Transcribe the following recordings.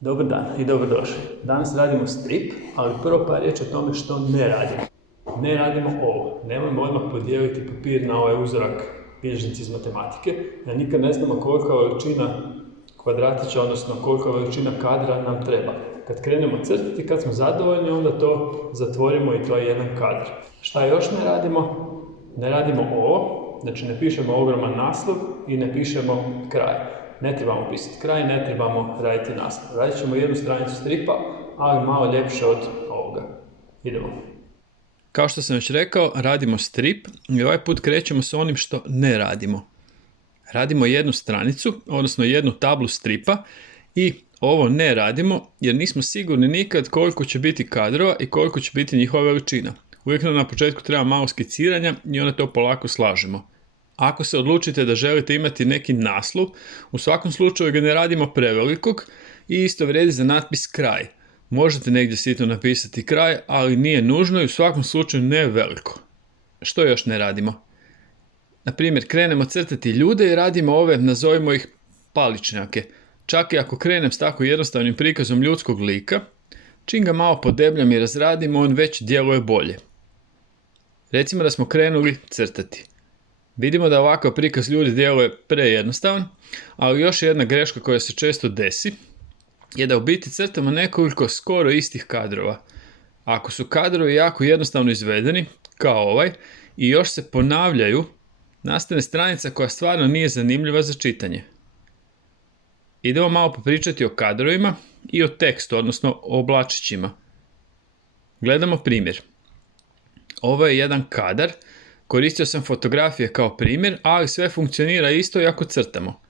Dobar dan i dobrodošli. Danas radimo strip, ali prvo par riječi o tome što ne radimo. Ne radimo ovo. Nemojmo odmah podijeliti papir na ovaj uzorak bilježnici iz matematike, da nikad ne znamo kolika veličina kvadratića, odnosno kolika veličina kadra nam treba. Kad krenemo crtati, kad smo zadovoljni, onda to zatvorimo i to je jedan kadar. Šta još ne radimo? Ne radimo ovo, znači ne pišemo ogroman naslov i ne pišemo kraj. Ne trebamo pisati kraj, ne trebamo raditi naslov. Radit ćemo jednu stranicu stripa, ali malo ljepše od ovoga. Idemo. Kao što sam već rekao, radimo strip i ovaj put krećemo s onim što ne radimo. Radimo jednu stranicu, odnosno jednu tablu stripa i ovo ne radimo jer nismo sigurni nikad koliko će biti kadrova i koliko će biti njihova veličina. Uvijek nam na početku treba malo skiciranja i onda to polako slažemo. Ako se odlučite da želite imati neki naslov, u svakom slučaju ga ne radimo prevelikog i isto vrijedi za natpis kraj. Možete negdje sitno napisati kraj, ali nije nužno i u svakom slučaju ne veliko. Što još ne radimo? Na primjer, krenemo crtati ljude i radimo ove, nazovimo ih paličnjake. Čak i ako krenem s tako jednostavnim prikazom ljudskog lika, čim ga malo podebljam i razradim, on već djeluje bolje. Recimo da smo krenuli crtati. Vidimo da ovakav prikaz ljudi djeluje prejednostavan, ali još jedna greška koja se često desi je da u biti crtamo nekoliko skoro istih kadrova. Ako su kadrovi jako jednostavno izvedeni, kao ovaj, i još se ponavljaju, nastane stranica koja stvarno nije zanimljiva za čitanje. Idemo malo popričati o kadrovima i o tekstu, odnosno o oblačićima. Gledamo primjer. Ovo je jedan kadar. Koristio sam fotografije kao primjer, ali sve funkcionira isto i ako crtamo.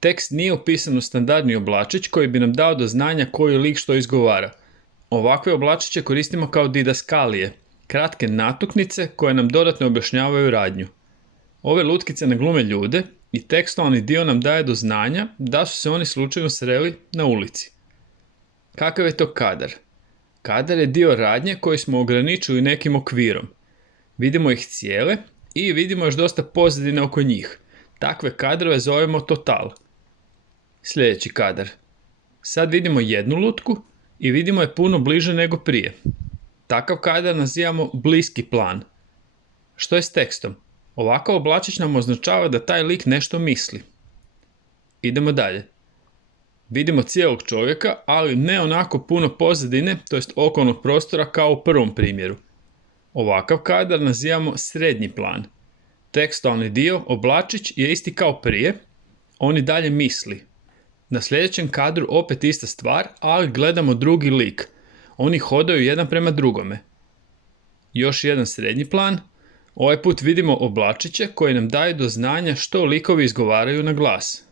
Tekst nije upisan u standardni oblačić koji bi nam dao do znanja koji lik što izgovara. Ovakve oblačiće koristimo kao didaskalije, kratke natuknice koje nam dodatno objašnjavaju radnju. Ove lutkice ne glume ljude i tekstualni dio nam daje do znanja da su se oni slučajno sreli na ulici. Kakav je to kadar? Kadar je dio radnje koji smo ograničili nekim okvirom. Vidimo ih cijele i vidimo još dosta pozadine oko njih. Takve kadrove zovemo total. Sljedeći kadar. Sad vidimo jednu lutku i vidimo je puno bliže nego prije. Takav kadar nazivamo bliski plan. Što je s tekstom? Ovakav oblačić nam označava da taj lik nešto misli. Idemo dalje. Vidimo cijelog čovjeka, ali ne onako puno pozadine, to jest okolnog prostora kao u prvom primjeru. Ovakav kadar nazivamo srednji plan. Tekstualni dio, oblačić, je isti kao prije, on i dalje misli. Na sljedećem kadru opet ista stvar, ali gledamo drugi lik. Oni hodaju jedan prema drugome. Još jedan srednji plan. Ovaj put vidimo oblačiće koji nam daju do znanja što likovi izgovaraju na glas.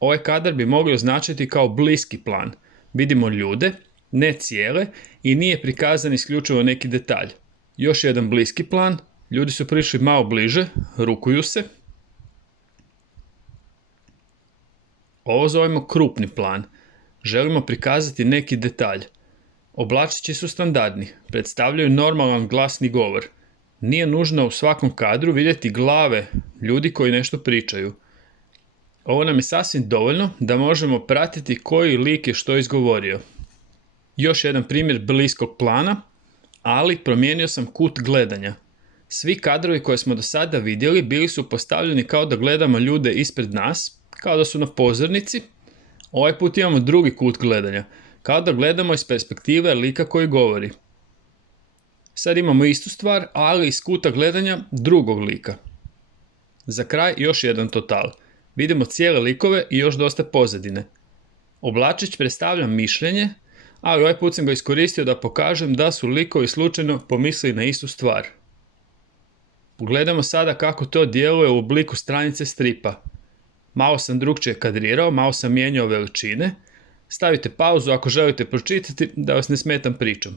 Ovaj kadar bi mogli označiti kao bliski plan. Vidimo ljude, ne cijele, i nije prikazan isključivo neki detalj. Još jedan bliski plan. Ljudi su prišli malo bliže, rukuju se. Ovo zovemo krupni plan. Želimo prikazati neki detalj. Oblačići su standardni, predstavljaju normalan glasni govor. Nije nužno u svakom kadru vidjeti glave ljudi koji nešto pričaju. Ovo nam je sasvim dovoljno da možemo pratiti koji lik je što izgovorio. Još jedan primjer bliskog plana, ali promijenio sam kut gledanja. Svi kadrovi koje smo do sada vidjeli bili su postavljeni kao da gledamo ljude ispred nas, kao da su na pozornici. Ovaj put imamo drugi kut gledanja, kao da gledamo iz perspektive lika koji govori. Sad imamo istu stvar, ali iz kuta gledanja drugog lika. Za kraj još jedan total. Vidimo cijele likove i još dosta pozadine. Oblačić predstavlja mišljenje, ali ovaj put sam ga iskoristio da pokažem da su likovi slučajno pomislili na istu stvar. Pogledamo sada kako to djeluje u obliku stranice stripa. Malo sam drukčije kadrirao, malo sam mijenjao veličine. Stavite pauzu ako želite pročitati da vas ne smetam pričom.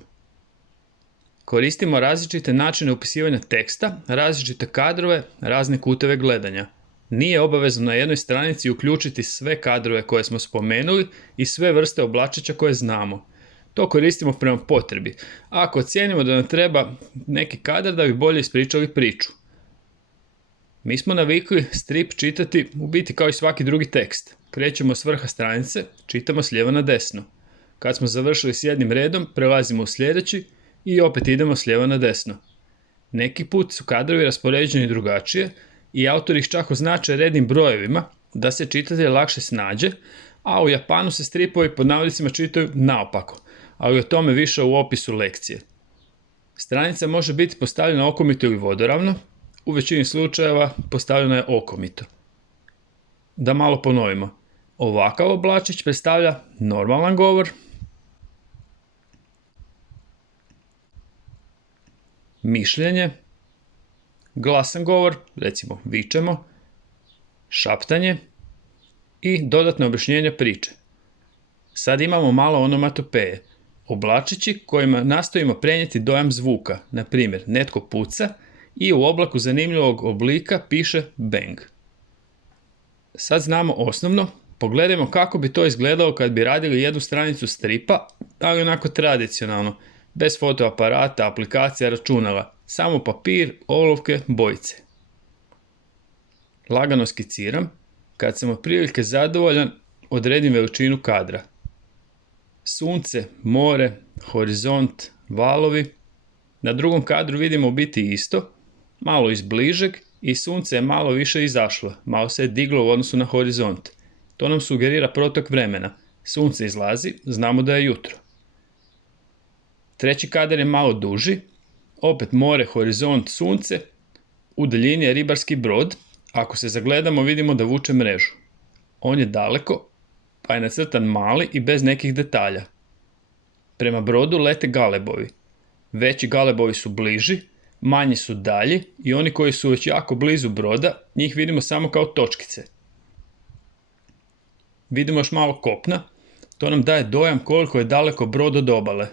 Koristimo različite načine upisivanja teksta, različite kadrove, razne kuteve gledanja. Nije obavezno na jednoj stranici uključiti sve kadrove koje smo spomenuli i sve vrste oblačića koje znamo. To koristimo prema potrebi. Ako ocijenimo da nam treba neki kadar da bi bolje ispričali priču. Mi smo navikli strip čitati u biti kao i svaki drugi tekst. Krećemo s vrha stranice, čitamo s lijeva na desno. Kad smo završili s jednim redom, prelazimo u sljedeći i opet idemo s lijeva na desno. Neki put su kadrovi raspoređeni drugačije i autori ih čak označe rednim brojevima da se čitatelj lakše snađe, a u Japanu se stripovi pod navodnicima čitaju naopako, ali o tome više u opisu lekcije. Stranica može biti postavljena okomito ili vodoravno, u većini slučajeva postavljena je okomito. Da malo ponovimo. Ovakav oblačić predstavlja normalan govor, mišljenje, glasan govor, recimo vičemo, šaptanje i dodatno objašnjenje priče. Sad imamo malo onomatopeje, oblačići kojima nastojimo prenijeti dojam zvuka, na primjer netko puca i u oblaku zanimljivog oblika piše bang. Sad znamo osnovno, pogledajmo kako bi to izgledalo kad bi radili jednu stranicu stripa, ali onako tradicionalno, bez fotoaparata, aplikacija, računala, samo papir, olovke, bojice. Lagano skiciram, kad sam otprilike zadovoljan, odredim veličinu kadra. Sunce, more, horizont, valovi. Na drugom kadru vidimo biti isto, malo iz bližeg i sunce je malo više izašlo, malo se je diglo u odnosu na horizont. To nam sugerira protok vremena. Sunce izlazi, znamo da je jutro. Treći kadar je malo duži, opet more, horizont, sunce, u daljini je ribarski brod, ako se zagledamo vidimo da vuče mrežu. On je daleko, pa je nacrtan mali i bez nekih detalja. Prema brodu lete galebovi. Veći galebovi su bliži, manji su dalji i oni koji su već jako blizu broda, njih vidimo samo kao točkice. Vidimo još malo kopna, to nam daje dojam koliko je daleko brod od obale.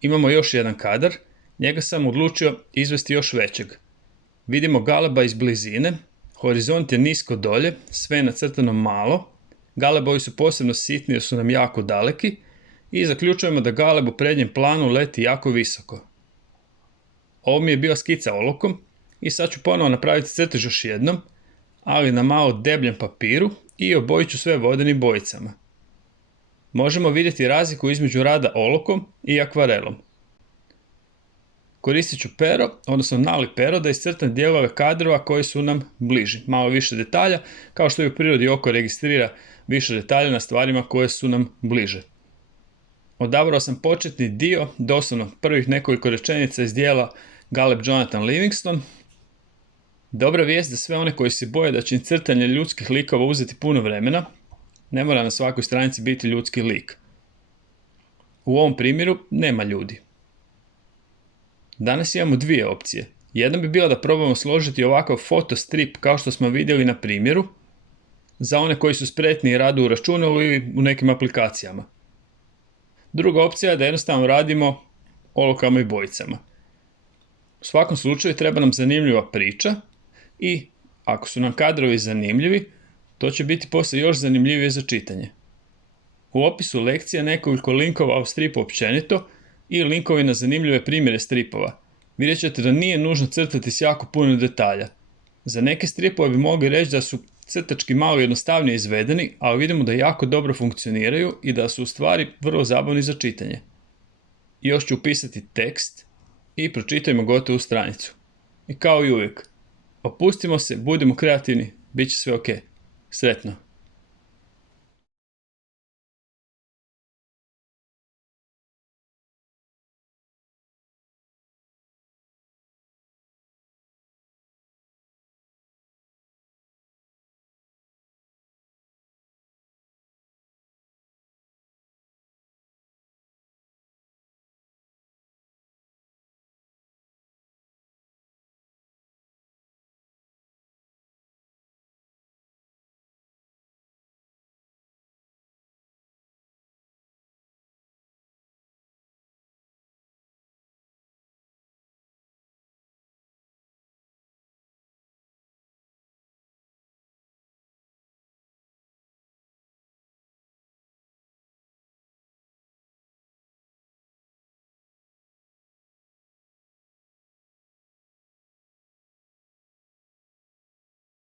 Imamo još jedan kadar, njega sam odlučio izvesti još većeg. Vidimo galeba iz blizine, horizont je nisko dolje, sve je nacrtano malo, galebovi su posebno sitni jer su nam jako daleki i zaključujemo da galeb u prednjem planu leti jako visoko. Ovo mi je bila skica olovkom i sad ću ponovo napraviti crtež još jednom, ali na malo debljem papiru i obojit ću sve vodenim bojicama. Možemo vidjeti razliku između rada olovkom i akvarelom. Koristit ću pero, odnosno nalik pero da iscrtam dijelove kadrova koji su nam bliži. Malo više detalja, kao što i u prirodi oko registrira više detalja na stvarima koje su nam bliže. Odabrao sam početni dio, doslovno prvih nekoliko rečenica iz dijela Galeb Jonathan Livingston. Dobra vijest za sve one koji se boje da će im crtanje ljudskih likova uzeti puno vremena, ne mora na svakoj stranici biti ljudski lik. U ovom primjeru nema ljudi. Danas imamo dvije opcije. Jedna bi bila da probamo složiti ovakav fotostrip kao što smo vidjeli na primjeru, za one koji su spretni i rade u računalu ili u nekim aplikacijama. Druga opcija je da jednostavno radimo olovkama i bojicama. U svakom slučaju treba nam zanimljiva priča i ako su nam kadrovi zanimljivi, to će biti poslije još zanimljivije za čitanje. U opisu lekcije nekoliko linkova u stripu općenito i linkovi na zanimljive primjere stripova. Vidjet ćete da nije nužno crtati s jako puno detalja. Za neke stripove bi mogli reći da su crtački malo jednostavnije izvedeni, ali vidimo da jako dobro funkcioniraju i da su u stvari vrlo zabavni za čitanje. Još ću upisati tekst i pročitajmo gotovu stranicu. I kao i uvijek, opustimo se, budemo kreativni, bit će sve ok. Sretno!